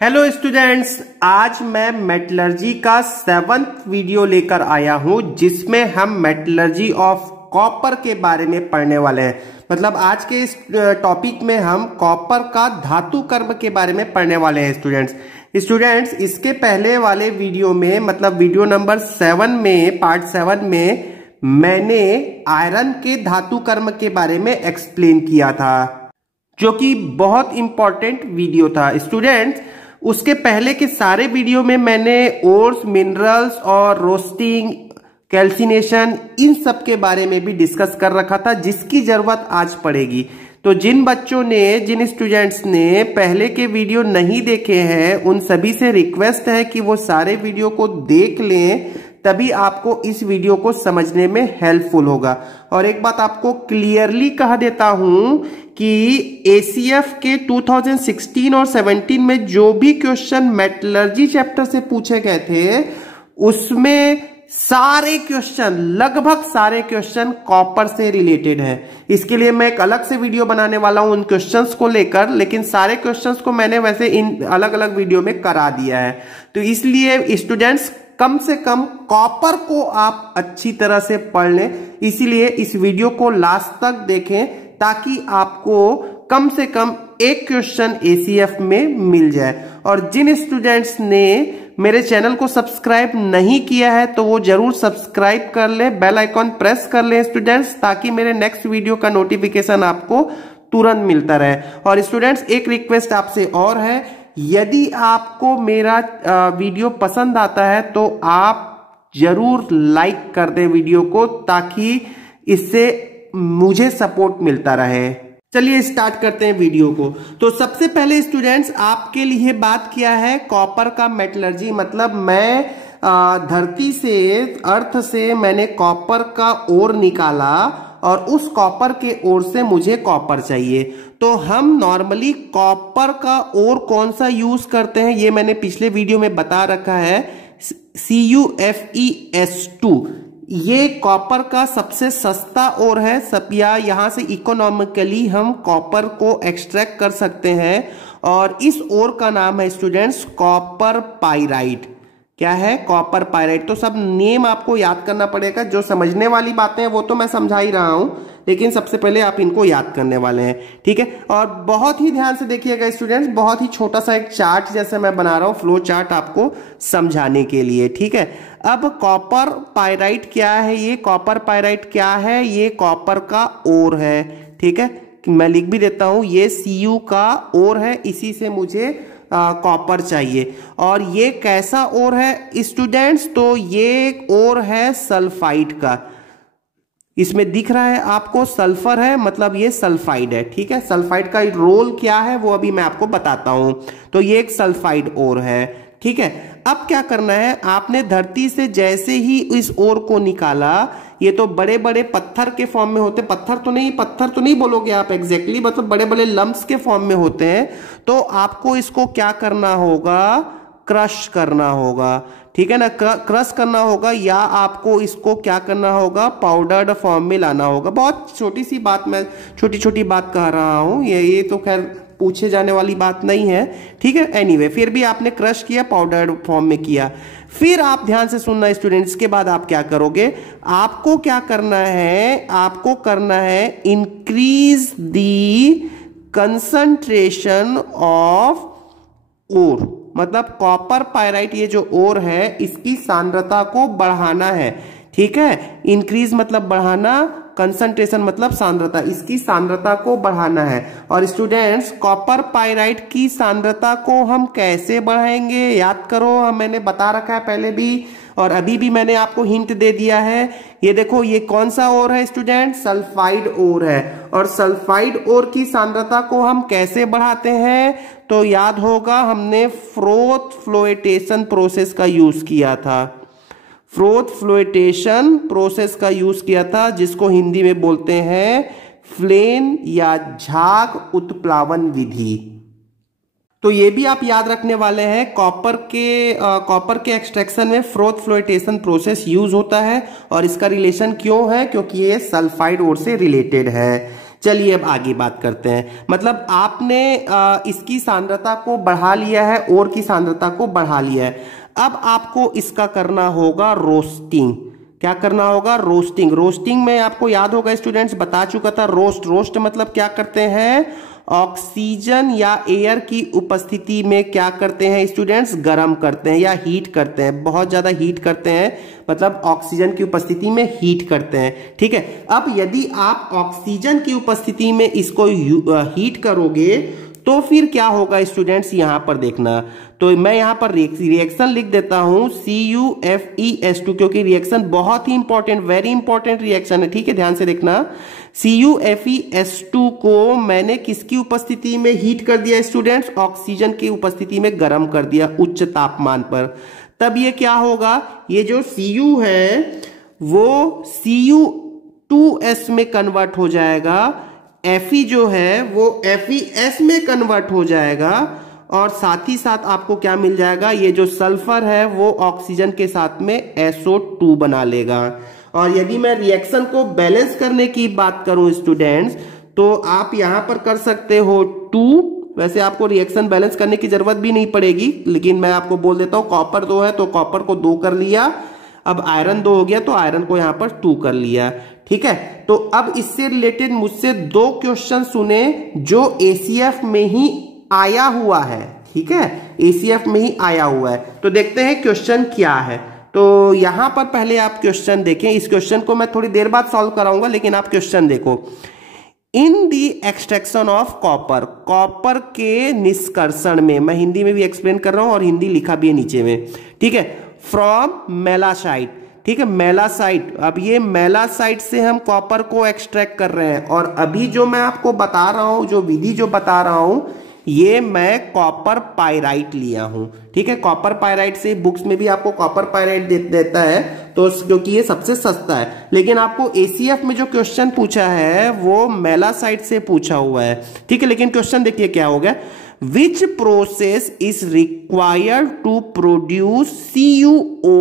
Hello students, आज मैं metallurgy का 7th वीडियो लेकर आया हूं जिसमें हम मेटलर्जी ऑफ कॉपर के बारे में पढ़ने वाले हैं। मतलब आज के इस टॉपिक में हम कॉपर का धातु कर्म के बारे में पढ़ने वाले हैं। स्टूडेंट्स इसके पहले वाले वीडियो में मतलब वीडियो नंबर 7 में पार्ट 7 में मैंने आयरन के धातु कर्म के बारे में एक्सप्लेन किया था, जो कि बहुत इंपॉर्टेंट वीडियो था। स्टूडेंट्स उसके पहले के सारे वीडियो में मैंने ओर्स, मिनरल्स और रोस्टिंग, कैल्सिनेशन इन सब के बारे में भी डिस्कस कर रखा था, जिसकी जरूरत आज पड़ेगी। तो जिन स्टूडेंट्स ने पहले के वीडियो नहीं देखे हैं उन सभी से रिक्वेस्ट है कि वो सारे वीडियो को देख लें, तभी आपको इस वीडियो को समझने में हेल्पफुल होगा। और एक बात आपको क्लियरली कह देता हूं कि एसीएफ के 2016 और 17 में जो भी क्वेश्चन मेटलर्जी चैप्टर से पूछे गए थे उसमें सारे क्वेश्चन, लगभग सारे क्वेश्चन कॉपर से रिलेटेड है। इसके लिए मैं एक अलग से वीडियो बनाने वाला हूं उन क्वेश्चंस को लेकर, लेकिन सारे क्वेश्चंस को मैंने वैसे इन अलग अलग वीडियो में करा दिया है। तो इसलिए स्टूडेंट्स कम से कम कॉपर को आप अच्छी तरह से पढ़ लें, इसीलिए इस वीडियो को लास्ट तक देखें ताकि आपको कम से कम एक क्वेश्चन एसीएफ में मिल जाए। और जिन स्टूडेंट्स ने मेरे चैनल को सब्सक्राइब नहीं किया है तो वो जरूर सब्सक्राइब कर ले, बेल आइकॉन प्रेस कर ले स्टूडेंट्स, ताकि मेरे नेक्स्ट वीडियो का नोटिफिकेशन आपको तुरंत मिलता रहे। और स्टूडेंट्स एक रिक्वेस्ट आपसे और है, यदि आपको मेरा वीडियो पसंद आता है तो आप जरूर लाइक कर दें वीडियो को, ताकि इससे मुझे सपोर्ट मिलता रहे। चलिए स्टार्ट करते हैं वीडियो को। तो सबसे पहले स्टूडेंट्स आपके लिए बात किया है कॉपर का मेटलर्जी, मतलब मैं धरती से, अर्थ से मैंने कॉपर का ओर निकाला और उस कॉपर के ओर से मुझे कॉपर चाहिए। तो हम नॉर्मली कॉपर का ओर कौन सा यूज करते हैं ये मैंने पिछले वीडियो में बता रखा है, CuFeS2। ये कॉपर का सबसे सस्ता ओर है सब, या यहां से इकोनॉमिकली हम कॉपर को एक्सट्रैक्ट कर सकते हैं। और इस ओर का नाम है स्टूडेंट्स कॉपर पाइराइट। क्या है? Copper pyrite. तो सब नेम आपको याद करना पड़ेगा। जो समझने वाली बातें हैं वो तो मैं समझा ही रहा हूं, लेकिन सबसे पहले आप इनको याद करने वाले हैं, ठीक है। और बहुत ही ध्यान से देखिएगा स्टूडेंट्स, बहुत ही छोटा सा एक चार्ट जैसे मैं बना रहा हूं, फ्लो चार्ट आपको समझाने के लिए, ठीक है। अब कॉपर पाइराइट क्या है? ये कॉपर पाइराइट क्या है? ये कॉपर का ओर है, ठीक है। मैं लिख भी देता हूं, ये Cu का ओर है, इसी से मुझे कॉपर चाहिए। और ये कैसा ओर है स्टूडेंट्स? तो ये ओर है सल्फाइड का। इसमें दिख रहा है आपको सल्फर है, मतलब ये सल्फाइड है, ठीक है। सल्फाइड का रोल क्या है वो अभी मैं आपको बताता हूं। तो ये एक सल्फाइड ओर है, ठीक है। अब क्या करना है, आपने धरती से जैसे ही इस ओर को निकाला, ये तो बड़े बड़े पत्थर के फॉर्म में होते, पत्थर तो नहीं बोलोगे आप एग्जैक्टली, मतलब बड़े बड़े लम्प्स के फॉर्म में होते हैं। तो आपको इसको क्या करना होगा? क्रश करना होगा, ठीक है ना। क्रश करना होगा, या आपको इसको क्या करना होगा? पाउडर्ड फॉर्म में लाना होगा। बहुत छोटी सी बात, मैं छोटी छोटी बात कह रहा हूं, ये तो खैर पूछे जाने वाली बात नहीं है, ठीक है। एनीवे, फिर भी आपने क्रश किया, पाउडर्ड फॉर्म में किया। फिर आप ध्यान से सुनना स्टूडेंट्स, के बाद आप क्या करोगे? आपको क्या करना है? आपको करना है increase the concentration of ore, मतलब कॉपर पाइराइट ये जो ओर है इसकी सांद्रता को बढ़ाना है, ठीक है। इंक्रीज मतलब बढ़ाना, कंसंट्रेशन मतलब सांद्रता, इसकी सांद्रता को बढ़ाना है। और स्टूडेंट्स कॉपर पाइराइट की सांद्रता को हम कैसे बढ़ाएंगे? याद करो, मैंने बता रखा है पहले भी और अभी भी मैंने आपको हिंट दे दिया है। ये देखो, ये कौन सा ओर है स्टूडेंट? सल्फाइड ओर है। और सल्फाइड ओर की सांद्रता को हम कैसे बढ़ाते हैं? तो याद होगा हमने फ्रोथ फ्लोएटेशन प्रोसेस का यूज किया था। फ्रोथ फ्लोएटेशन प्रोसेस का यूज किया था, जिसको हिंदी में बोलते हैं फ्लेन या झाग उत्प्लावन विधि। तो ये भी आप याद रखने वाले हैं, कॉपर के एक्सट्रैक्शन में फ्रोथ फ्लोएटेशन प्रोसेस यूज होता है। और इसका रिलेशन क्यों है? क्योंकि ये सल्फाइड ओर से रिलेटेड है। चलिए अब आगे बात करते हैं। मतलब आपने इसकी सांद्रता को बढ़ा लिया है, और की सांद्रता को बढ़ा लिया है। अब आपको इसका करना होगा रोस्टिंग। क्या करना होगा? रोस्टिंग। रोस्टिंग में आपको याद होगा स्टूडेंट्स, बता चुका था। रोस्ट मतलब क्या करते हैं? ऑक्सीजन या एयर की उपस्थिति में क्या करते हैं स्टूडेंट्स? गर्म करते हैं या हीट करते हैं, बहुत ज्यादा हीट करते हैं, मतलब ऑक्सीजन की उपस्थिति में हीट करते हैं। ठीक है, अब यदि आप ऑक्सीजन की उपस्थिति में इसको हीट करोगे तो फिर क्या होगा स्टूडेंट्स? यहां पर देखना, तो मैं यहां पर रिएक्शन लिख देता हूं CuFeS2, क्योंकि रिएक्शन बहुत ही इंपॉर्टेंट, वेरी इंपॉर्टेंट रिएक्शन है। ठीक है, ध्यान से देखना। CuFeS2 को मैंने किसकी उपस्थिति में हीट कर दिया स्टूडेंट्स? ऑक्सीजन की उपस्थिति में गर्म कर दिया उच्च तापमान पर। तब ये क्या होगा? ये जो Cu है वो Cu2S में कन्वर्ट हो जाएगा, Fe जो है वो FeS में कन्वर्ट हो जाएगा, और साथ ही साथ आपको क्या मिल जाएगा? ये जो सल्फर है वो ऑक्सीजन के साथ में SO2 बना लेगा। और यदि मैं रिएक्शन को बैलेंस करने की बात करूं स्टूडेंट्स, तो आप यहां पर कर सकते हो 2। वैसे आपको रिएक्शन बैलेंस करने की जरूरत भी नहीं पड़ेगी, लेकिन मैं आपको बोल देता हूं कॉपर 2 है तो कॉपर को 2 कर लिया, अब आयरन 2 हो गया तो आयरन को यहां पर 2 कर लिया। ठीक है, तो अब इससे रिलेटेड मुझसे 2 क्वेश्चन सुने जो ACF में ही आया हुआ है। ठीक है, ACF में ही आया हुआ है। तो देखते हैं क्वेश्चन क्या है। तो यहां पर पहले आप क्वेश्चन देखें। इस क्वेश्चन को मैं थोड़ी देर बाद सॉल्व कराऊंगा, लेकिन आप क्वेश्चन देखो। इन दी एक्सट्रैक्शन ऑफ कॉपर, कॉपर के निष्कर्षण में, मैं हिंदी में भी एक्सप्लेन कर रहा हूं और हिंदी लिखा भी है नीचे में। ठीक है, फ्रॉम मेलासाइट। ठीक है, मेलासाइट। अब ये मेलासाइट से हम कॉपर को एक्सट्रैक्ट कर रहे हैं, और अभी जो मैं आपको बता रहा हूं, जो विधि जो बता रहा हूं, ये मैं कॉपर पायराइट लिया हूं। ठीक है, कॉपर पायराइट से बुक्स में भी आपको कॉपर पायराइट देता है, तो क्योंकि ये सबसे सस्ता है। लेकिन आपको ACF में जो क्वेश्चन पूछा है वो मेलासाइट से पूछा हुआ है। ठीक है, लेकिन क्वेश्चन देखिए क्या हो गया। Which process is required to produce CuO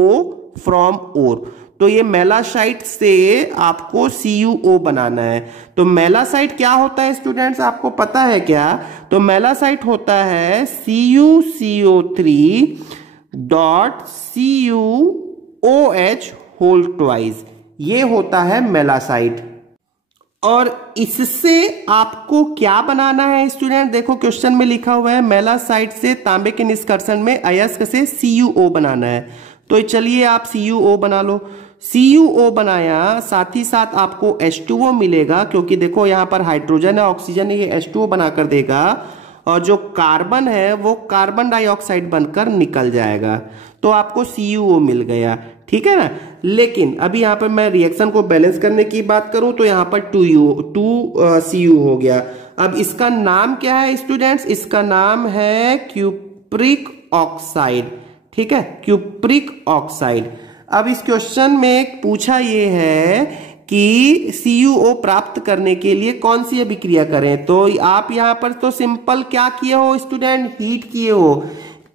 from ore? तो ये मेलासाइट से आपको CuO बनाना है। तो मेलासाइट क्या होता है स्टूडेंट्स, आपको पता है क्या? तो मेलासाइट होता है CuCO3 dot CuOH whole twice, ये होता है मेलासाइट। और इससे आपको क्या बनाना है स्टूडेंट? देखो क्वेश्चन में लिखा हुआ है मेलासाइट से तांबे के निष्कर्षण में अयस्क से CuO बनाना है। तो चलिए आप CuO बना लो। CuO बनाया, साथ ही साथ आपको H2O मिलेगा, क्योंकि देखो यहां पर हाइड्रोजन है, ऑक्सीजन है, ये H2O बनाकर देगा, और जो कार्बन है वो कार्बन डाइऑक्साइड बनकर निकल जाएगा, तो आपको CuO मिल गया। ठीक है ना, लेकिन अभी यहां पर मैं रिएक्शन को बैलेंस करने की बात करूं तो यहां पर 2Cu हो गया। अब इसका नाम क्या है स्टूडेंट्स? इसका नाम है क्यूप्रिक ऑक्साइड। ठीक है, क्यूप्रिक ऑक्साइड। अब इस क्वेश्चन में पूछा ये है कि CuO प्राप्त करने के लिए कौन सी अभिक्रिया करें। तो आप यहां पर तो सिंपल क्या किए हो स्टूडेंट? हीट किए हो।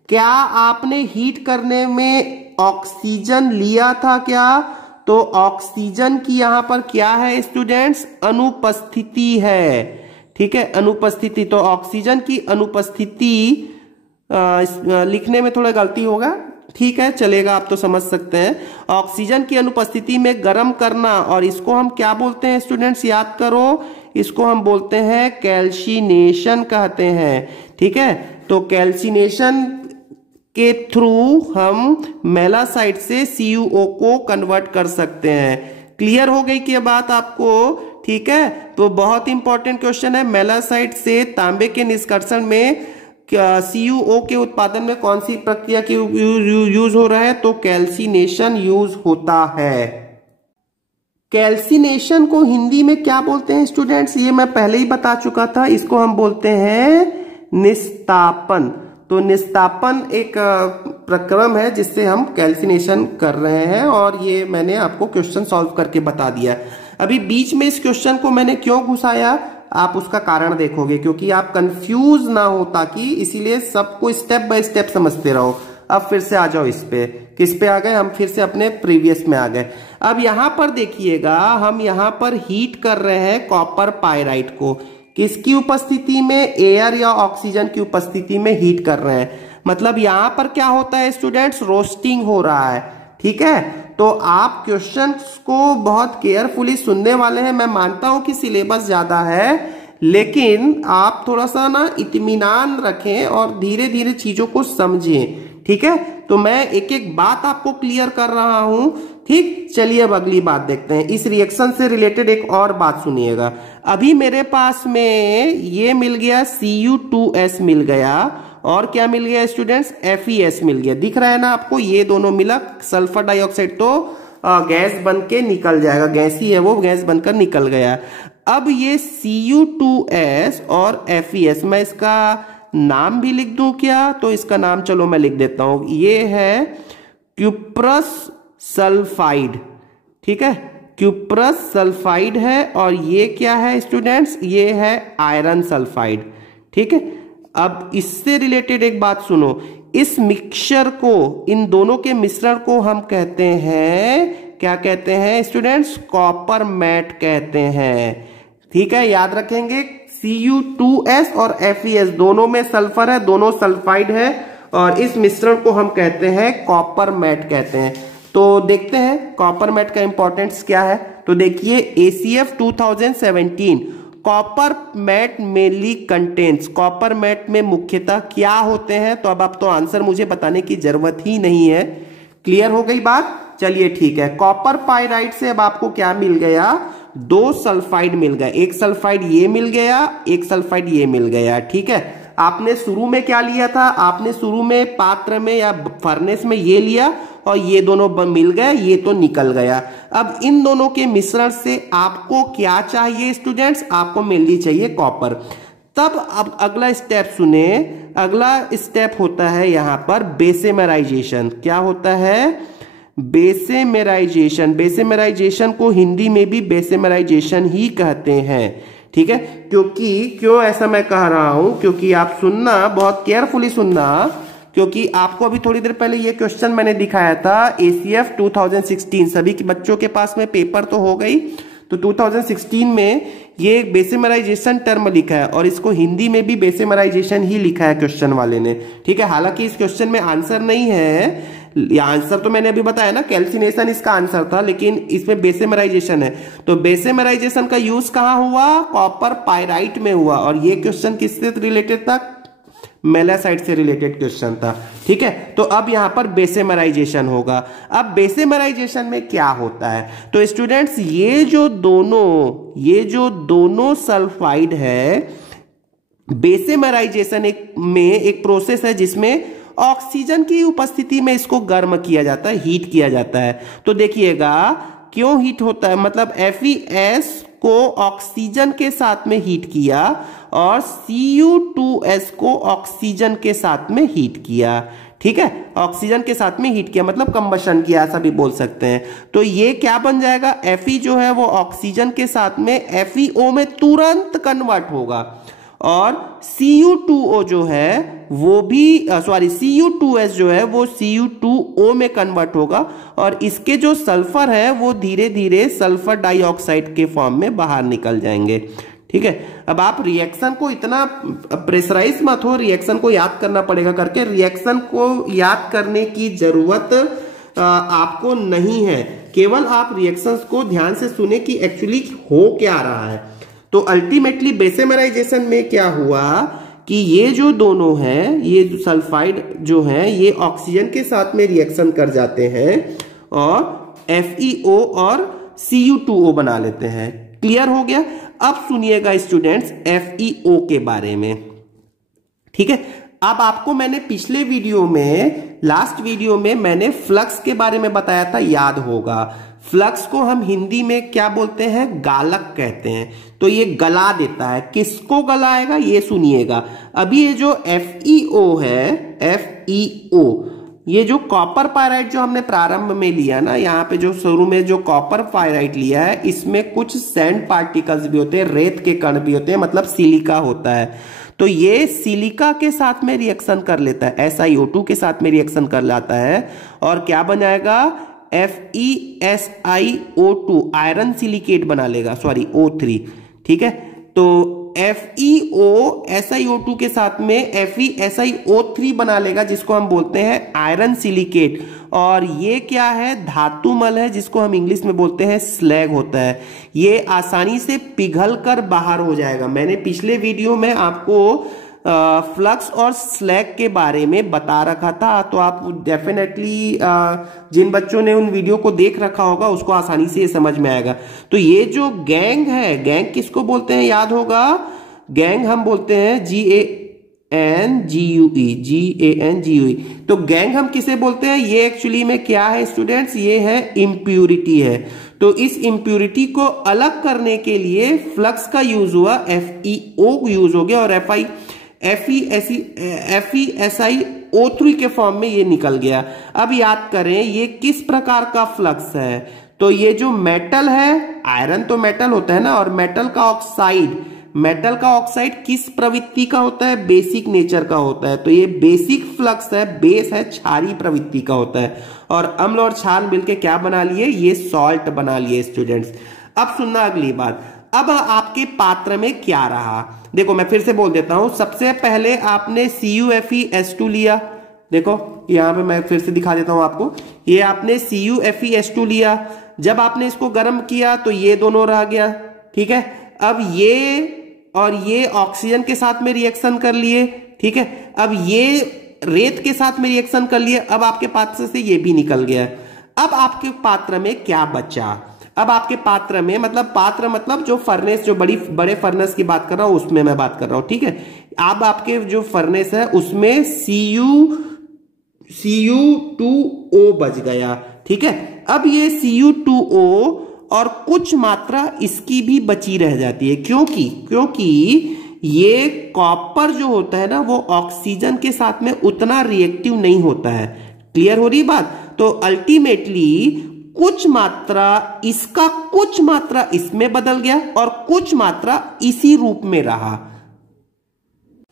क्या आपने हीट करने में ऑक्सीजन लिया था क्या? तो ऑक्सीजन की यहां पर क्या है स्टूडेंट्स? अनुपस्थिति है। ठीक है, अनुपस्थिति। तो ऑक्सीजन की अनुपस्थिति लिखने में थोड़ा गलती होगा, ठीक है, चलेगा, आप तो समझ सकते हैं। ऑक्सीजन की अनुपस्थिति में गर्म करना, और इसको हम क्या बोलते हैं स्टूडेंट्स? याद करो, इसको हम बोलते हैं कैल्सिनेशन कहते हैं। ठीक है, तो कैल्सिनेशन के थ्रू हम मेलासाइट से CuO को कन्वर्ट कर सकते हैं। क्लियर हो गई क्या बात आपको? ठीक है, तो बहुत इंपॉर्टेंट क्वेश्चन है। मेलासाइट से तांबे के निष्कर्षण में CuO के उत्पादन में कौन सी प्रक्रिया की यूज हो रहा है? तो कैल्सिनेशन यूज होता है। कैल्सिनेशन को हिंदी में क्या बोलते हैं स्टूडेंट्स? ये मैं पहले ही बता चुका था, इसको हम बोलते हैं निस्तापन। तो निस्तापन एक प्रक्रम है जिससे हम कैल्सिनेशन कर रहे हैं, और ये मैंने आपको क्वेश्चन सॉल्व करके बता दिया। अभी बीच में इस क्वेश्चन को मैंने क्यों घुसाया, आप उसका कारण देखोगे, क्योंकि आप कंफ्यूज ना हो, ताकि इसीलिए सबको स्टेप बाय स्टेप समझते रहो। अब फिर से आ जाओ इस पे, किस पे आ गए हम? फिर से अपने प्रीवियस में आ गए। अब यहां पर देखिएगा, हम यहां पर हीट कर रहे हैं कॉपर पायराइट को। किसकी उपस्थिति में? एयर या ऑक्सीजन की उपस्थिति में हीट कर रहे हैं। मतलब यहां पर क्या होता है स्टूडेंट्स? रोस्टिंग हो रहा है। ठीक है, तो आप क्वेश्चंस को बहुत केयरफुली सुनने वाले हैं। मैं मानता हूं कि सिलेबस ज्यादा है, लेकिन आप थोड़ा सा ना इत्मीनान रखें और धीरे धीरे चीजों को समझें। ठीक है, तो मैं एक एक बात आपको क्लियर कर रहा हूं। ठीक, चलिए अब अगली बात देखते हैं। इस रिएक्शन से रिलेटेड एक और बात सुनिएगा। अभी मेरे पास में ये मिल गया, Cu2S मिल गया, और क्या मिल गया स्टूडेंट्स? FeS मिल गया। दिख रहा है ना आपको? ये दोनों मिला, सल्फर डाइऑक्साइड तो गैस बन के निकल जाएगा, गैस ही है वो, गैस बनकर निकल गया। अब ये Cu2S और FeS, मैं इसका नाम भी लिख दूं क्या? तो इसका नाम चलो मैं लिख देता हूं, ये है क्यूप्रस सल्फाइड। ठीक है, क्यूप्रस सल्फाइड है, और ये क्या है स्टूडेंट्स? ये है आयरन सल्फाइड। ठीक है, अब इससे रिलेटेड एक बात सुनो। इस मिक्सचर को, इन दोनों के मिश्रण को हम कहते हैं, क्या कहते हैं स्टूडेंट्स? कॉपर मैट कहते हैं। ठीक है, याद रखेंगे, Cu2S और FeS दोनों में सल्फर है, दोनों सल्फाइड है, और इस मिश्रण को हम कहते हैं कॉपर मैट कहते हैं। तो देखते हैं कॉपर मैट का इंपॉर्टेंस क्या है। तो देखिए, ACF 2017 copper matte mainly contains, copper matte में मुख्यतः क्या होते हैं? तो अब तो आंसर मुझे बताने की जरूरत ही नहीं है। क्लियर हो गई बात? चलिए ठीक है। कॉपर पायराइट से अब आपको क्या मिल गया? 2 सल्फाइड मिल गए। एक सल्फाइड ये मिल गया, एक सल्फाइड ये मिल गया। ठीक है, आपने शुरू में क्या लिया था? आपने शुरू में पात्र में या फर्नेस में ये लिया, और ये दोनों मिल गए, ये तो निकल गया। अब इन दोनों के मिश्रण से आपको क्या चाहिए स्टूडेंट्स? आपको मेनली चाहिए कॉपर। तब अब अगला स्टेप सुने। अगला स्टेप होता है यहां पर बेसेमराइजेशन। क्या होता है? बेसेमराइजेशन। बेसेमराइजेशन को हिंदी में भी बेसेमराइजेशन ही कहते हैं। ठीक है, क्यों ऐसा मैं कह रहा हूं? क्योंकि आप सुनना, बहुत केयरफुली सुनना, क्योंकि आपको अभी थोड़ी देर पहले ये क्वेश्चन मैंने दिखाया था ACF 2016। सभी के बच्चों के पास में पेपर तो हो गई। तो 2016 में ये बेसेमराइजेशन टर्म लिखा है, और इसको हिंदी में भी बेसेमराइजेशन ही लिखा है क्वेश्चन वाले ने। ठीक है, हालांकि इस क्वेश्चन में आंसर नहीं है। आंसर तो मैंने अभी बताया ना, कैल्सिनेशन इसका आंसर था, लेकिन इसमें बेसेमराइजेशन है। तो बेसेमराइजेशन का यूज कहां हुआ? कॉपर पायराइट में हुआ। और ये क्वेश्चन किससे रिलेटेड था? मेलासाइट से रिलेटेड क्वेश्चन था। ठीक है, तो अब यहां पर बेसेमराइजेशन होगा। अब बेसेमराइजेशन में क्या होता है? तो स्टूडेंट्स, ये जो दोनों सल्फाइड है, बेसेमराइजेशन में एक प्रोसेस है जिसमें ऑक्सीजन की उपस्थिति में इसको गर्म किया जाता है, हीट किया जाता है। तो देखिएगा क्यों हीट होता है, मतलब FeS को ऑक्सीजन के साथ में हीट किया और Cu2S को ऑक्सीजन के साथ में हीट किया। ठीक है, ऑक्सीजन के साथ में हीट किया मतलब कंबशन किया, ऐसा भी बोल सकते हैं। तो ये क्या बन जाएगा? Fe जो है वो ऑक्सीजन के साथ में FeO में तुरंत कन्वर्ट होगा, और Cu2O जो है वो भी Cu2S जो है वो Cu2O में कन्वर्ट होगा, और इसके जो सल्फर है वो धीरे धीरे सल्फर डाइऑक्साइड के फॉर्म में बाहर निकल जाएंगे। ठीक है, अब आप रिएक्शन को इतना प्रेशराइज मत हो, रिएक्शन को याद करना पड़ेगा करके। रिएक्शन को याद करने की जरूरत आपको नहीं है, केवल आप रिएक्शंस को ध्यान से सुने कि एक्चुअली हो क्या रहा है। तो अल्टीमेटली बेसेमराइजेशन में क्या हुआ कि ये जो दोनों हैं, ये सल्फाइड जो हैं, ये ऑक्सीजन के साथ में रिएक्शन कर जाते हैं और FeO और Cu2O बना लेते हैं। क्लियर हो गया? अब सुनिएगा स्टूडेंट्स FeO के बारे में। ठीक है, अब आपको मैंने पिछले वीडियो में, लास्ट वीडियो में मैंने फ्लक्स के बारे में बताया था, याद होगा। फ्लक्स को हम हिंदी में क्या बोलते हैं? गालक कहते हैं। तो ये गला देता है। किसको गलाएगा ये सुनिएगा। अभी ये जो FeO है, FeO, ये जो कॉपर पायराइट जो हमने प्रारंभ में लिया ना, यहाँ पे जो शुरू में जो कॉपर पायराइट लिया है, इसमें कुछ सैंड पार्टिकल्स भी होते हैं, रेत के कण भी होते हैं, मतलब सिलिका होता है। तो ये सिलिका के साथ में रिएक्शन कर लेता है, SiO2 के साथ में रिएक्शन कर लाता है, और क्या बनाएगा? FeSiO2 आयरन सिलिकेट बना लेगा, सॉरी O3, ठीक है। तो FeOSiO2 के साथ में FeSiO3 बना लेगा, जिसको हम बोलते हैं आयरन सिलिकेट। और ये क्या है, धातुमल है, जिसको हम इंग्लिश में बोलते हैं स्लैग होता है। ये आसानी से पिघल कर बाहर हो जाएगा। मैंने पिछले वीडियो में आपको फ्लक्स और स्लैग के बारे में बता रखा था, तो आप डेफिनेटली जिन बच्चों ने उन वीडियो को देख रखा होगा उसको आसानी से ये समझ में आएगा। तो ये जो गैंग है, गैंग किसको बोलते हैं याद होगा, गैंग हम बोलते हैं GANGUE। तो गैंग हम किसे बोलते हैं, ये एक्चुअली में क्या है स्टूडेंट्स, ये है इम्प्यूरिटी है। तो इस इम्प्यूरिटी को अलग करने के लिए फ्लक्स का यूज हुआ, FeO यूज हो गया, और FeSiO3 के फॉर्म में ये निकल गया। अब याद करें ये किस प्रकार का फ्लक्स है, तो ये जो मेटल है, आयरन तो मेटल होता है ना, और मेटल का ऑक्साइड किस प्रवृत्ति का होता है, बेसिक नेचर का होता है। तो ये बेसिक फ्लक्स है, बेस है, क्षारीय प्रवृत्ति का होता है। और अम्ल और क्षार मिलके क्या बना लिए, ये सॉल्ट बना लिए स्टूडेंट्स। अब सुनना अगली बात, अब आपके पात्र में क्या रहा, देखो मैं फिर से बोल देता हूं। सबसे पहले आपने CuFeS2 लिया, देखो यहां पे मैं फिर से दिखा देता हूं आपको, ये आपने CuFeS2 लिया। जब आपने इसको गर्म किया तो ये दोनों रह गया, ठीक है। अब ये और ये ऑक्सीजन के साथ में रिएक्शन कर लिए, ठीक है। अब ये रेत के साथ में रिएक्शन कर लिए, अब आपके पात्र से ये भी निकल गया। अब आपके पात्र में क्या बचा, अब आपके पात्र में पात्र मतलब जो फर्नेस, जो बड़े फर्नेस की बात कर रहा हूं उसमें मैं बात कर रहा हूं, ठीक है। अब आपके जो फर्नेस है उसमें Cu2O बच गया, ठीक है। अब ये Cu2O और कुछ मात्रा इसकी भी बची रह जाती है, क्योंकि ये कॉपर जो होता है ना, वो ऑक्सीजन के साथ में उतना रिएक्टिव नहीं होता है। क्लियर हो रही बात। तो अल्टीमेटली कुछ मात्रा इसमें बदल गया और कुछ मात्रा इसी रूप में रहा।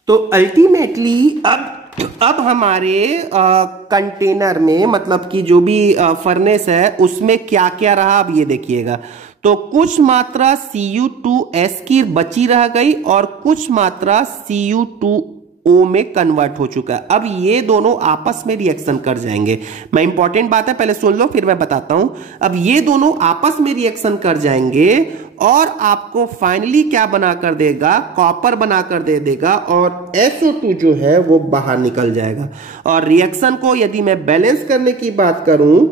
तो अल्टीमेटली अब हमारे कंटेनर में, मतलब कि जो भी फर्नेस है उसमें क्या क्या रहा, अब ये देखिएगा। तो कुछ मात्रा Cu2S की बची रह गई और कुछ मात्रा Cu2O में कन्वर्ट हो चुका है। अब ये दोनों आपस में रिएक्शन कर जाएंगे। मैं इंपॉर्टेंट बात है, पहले सुन लो फिर मैं बताता हूं। अब ये दोनों आपस में रिएक्शन कर जाएंगे और आपको फाइनली क्या बना कर देगा, कॉपर बना कर दे देगा, और SO2 जो है वो बाहर निकल जाएगा। और रिएक्शन को यदि मैं बैलेंस करने की बात करूं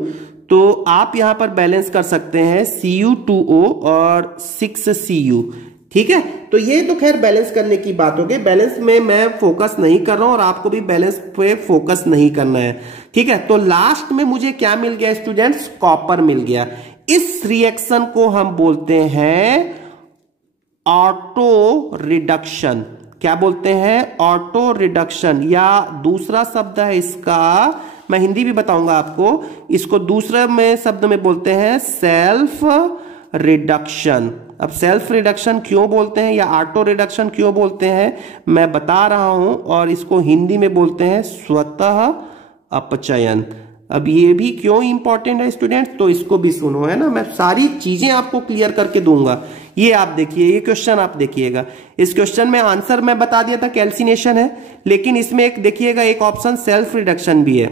तो आप यहां पर बैलेंस कर सकते हैं Cu2O और 6Cu, ठीक है। तो ये तो खैर बैलेंस करने की बात हो गई, बैलेंस में मैं फोकस नहीं कर रहा हूं और आपको भी बैलेंस पे फोकस नहीं करना है, ठीक है। तो लास्ट में मुझे क्या मिल गया स्टूडेंट्स, कॉपर मिल गया। इस रिएक्शन को हम बोलते हैं ऑटो रिडक्शन। क्या बोलते हैं, ऑटो रिडक्शन, या दूसरा शब्द है इसका, मैं हिंदी भी बताऊंगा आपको, इसको दूसरे में शब्द में बोलते हैं सेल्फ रिडक्शन। अब सेल्फ रिडक्शन क्यों बोलते हैं या ऑटो रिडक्शन क्यों बोलते हैं मैं बता रहा हूं, और इसको हिंदी में बोलते हैं स्वतः अपचयन। अब ये भी क्यों इंपॉर्टेंट है स्टूडेंट्स, तो इसको भी सुनो, है ना। मैं सारी चीजें आपको क्लियर करके दूंगा। ये आप देखिए, ये क्वेश्चन आप देखिएगा। इस क्वेश्चन में आंसर मैं बता दिया था कैल्सिनेशन है, लेकिन इसमें एक देखिएगा, एक ऑप्शन सेल्फ रिडक्शन भी है।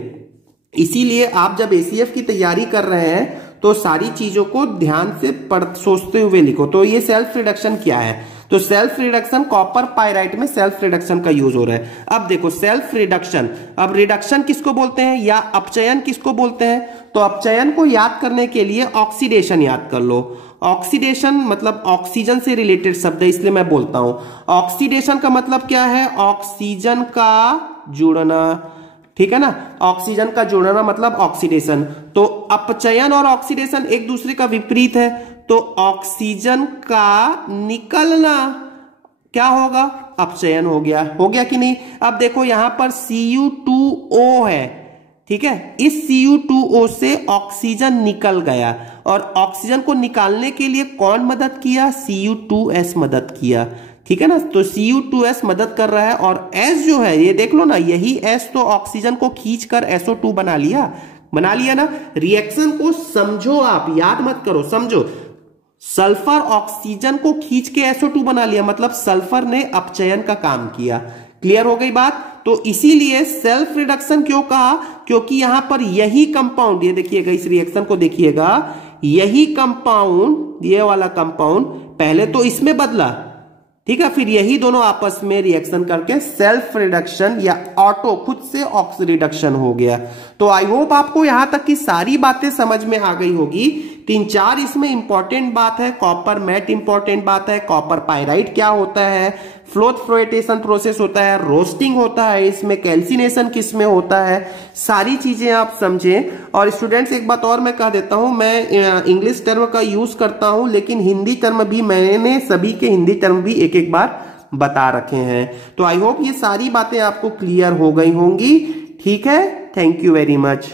इसीलिए आप जब ACF की तैयारी कर रहे हैं तो सारी चीजों को ध्यान से सोचते हुए लिखो। तो ये सेल्फ रिडक्शन क्या है, तो सेल्फ रिडक्शन कॉपर पाइराइट में सेल्फ रिडक्शन का यूज हो रहा है। अब देखो सेल्फ रिडक्शन, अब रिडक्शन किसको बोलते हैं या अपचयन किसको बोलते हैं, तो अपचयन को याद करने के लिए ऑक्सीडेशन याद कर लो। ऑक्सीडेशन मतलब ऑक्सीजन से रिलेटेड शब्द है, इसलिए मैं बोलता हूं। ऑक्सीडेशन का मतलब क्या है, ऑक्सीजन का जुड़ना, ठीक है ना। ऑक्सीजन का जुड़ना मतलब ऑक्सीडेशन। तो अपचयन और ऑक्सीडेशन एक दूसरे का विपरीत है। तो ऑक्सीजन का निकलना क्या होगा, अपचयन हो गया कि नहीं। अब देखो यहां पर Cu2O है, ठीक है। इस Cu2O से ऑक्सीजन निकल गया और ऑक्सीजन को निकालने के लिए कौन मदद किया, Cu2S मदद किया, ठीक है ना। तो Cu2S मदद कर रहा है और S जो है ये देख लो ना, यही S तो ऑक्सीजन को खींचकर SO2 बना लिया, बना लिया ना। रिएक्शन को समझो, आप याद मत करो, समझो। सल्फर ऑक्सीजन को खींच के SO2 बना लिया, मतलब सल्फर ने अपचयन का काम किया। क्लियर हो गई बात। तो इसीलिए सेल्फ रिडक्शन क्यों कहा, क्योंकि यहां पर यही कंपाउंड, ये देखिएगा इस रिएक्शन को देखिएगा, यही कंपाउंड, ये वाला कंपाउंड पहले तो इसमें बदला, ठीक है, फिर यही दोनों आपस में रिएक्शन करके सेल्फ रिडक्शन या ऑटो खुद से ऑक्सी रिडक्शन हो गया। तो आई होप आपको यहां तक की सारी बातें समझ में आ गई होगी। 3-4 इसमें इंपॉर्टेंट बात है। कॉपर मैट इंपॉर्टेंट बात है, कॉपर पाइराइट क्या होता है, फ्लोटेशन प्रोसेस होता है, रोस्टिंग होता है, इसमें कैल्सिनेशन किस में होता है, सारी चीजें आप समझें। और स्टूडेंट्स एक बात और मैं कह देता हूं, मैं इंग्लिश टर्म का यूज करता हूं, लेकिन हिंदी टर्म भी मैंने सभी के हिंदी टर्म भी एक एक बार बता रखे हैं। तो आई होप ये सारी बातें आपको क्लियर हो गई होंगी। ठीक है, थैंक यू वेरी मच।